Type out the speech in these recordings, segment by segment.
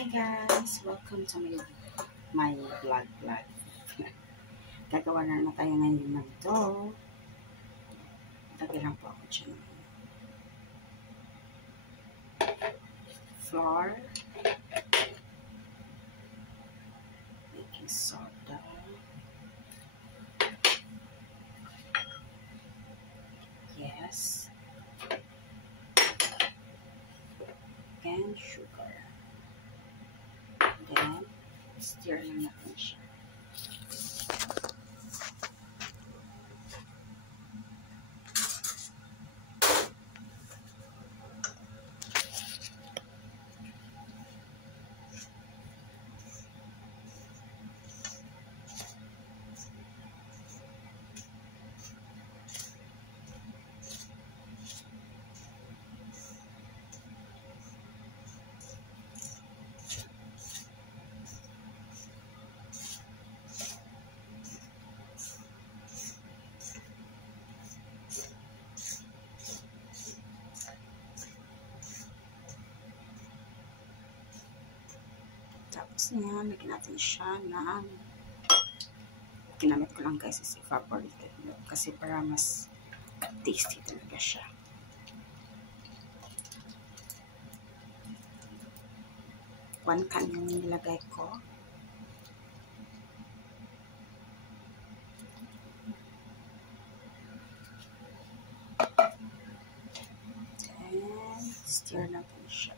Hi guys! Welcome to my vlog. Gagawa na naman tayo ngayon ng dough. Lagyan lang po ako dyan. Flour. Baking soda. Yes. And sugar. Then, stir lang natin siya. Tapos nga, lagyan natin siya ng ginamit ko lang guys is evaporated milk kasi para mas tasty talaga siya. One can yung nilagay ko. Then, stir natin siya.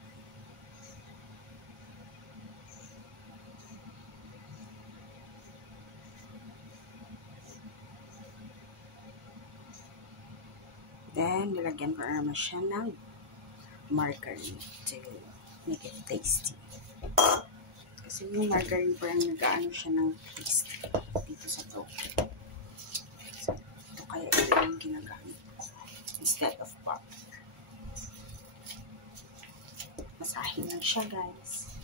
Then, nilagyan ko naman siya ng margarine to make it tasty. Kasi yung margarine parang nag-aano siya ng taste dito sa dough. So, ito kaya ito yung ginagamit ko instead of butter. Masahin lang siya guys.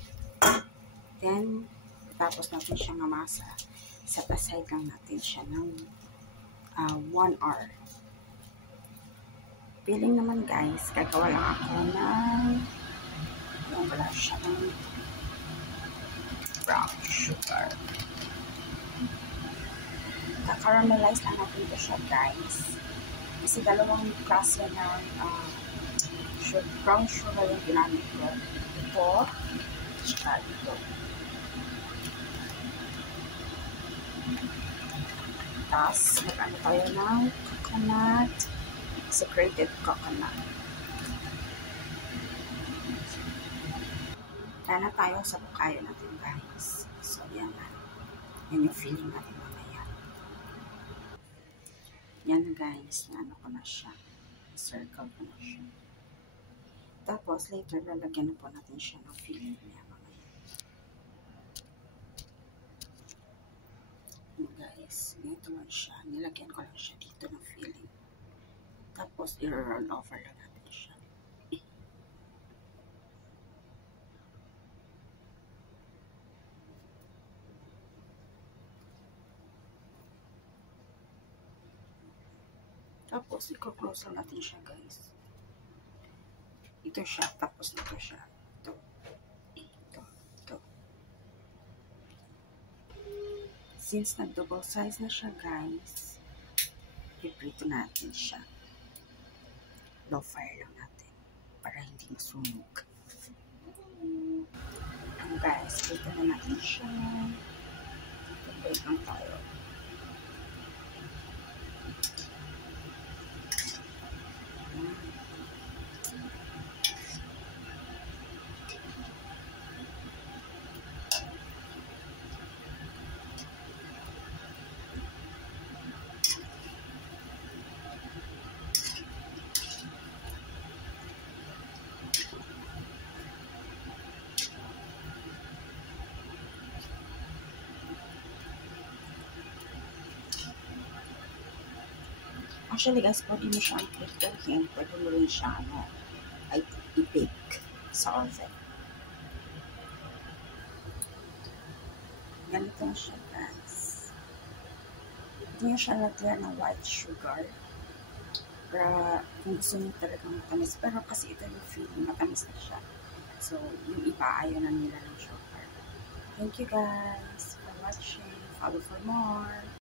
Then, tapos natin siya mamasa. Set aside lang natin siya ng 1 hour. Feeling naman guys, gagawa lang ako ng wala siya ng brown sugar. Kakaramelize lang natin ito siya guys. Kasi dalawang klase ng brown sugar yung ginamit ko. Ito, tsaka ito. Tapos, mag-ano tayo ng coconut. Secreted coconut. Kaya na tayo sa bukayo natin guys. So, yan na. Yan yung feeling natin mamaya. Yan guys. Ano ko na siya. Circle ko na siya. Tapos, later, lalagyan na po natin siya ng filling niya mamaya. Yan guys. Ganito lang siya. Nilagyan ko lang siya dito ng filling. Tapos, i-roll over lang natin siya. Tapos, i-close lang natin siya, guys. Ito siya. Tapos, ito siya. Ito. Since nag-double size na siya, guys, i-prito natin siya. Low fire lang natin para hindi masunog. And guys, prito na natin siya. Ito, bake lang tayo. Actually guys, pwede mo siyang pritohin, pwede mo rin siya ay i-bake sa oven. Ganito na siya guys. Hindi na siya lagyan ng white sugar. Para kung gusto nyo talagang matamis. Pero kasi ito yung feeling, matamis na siya. So, yung iba, ayaw na nila ng sugar. Thank you guys for watching. Follow for more.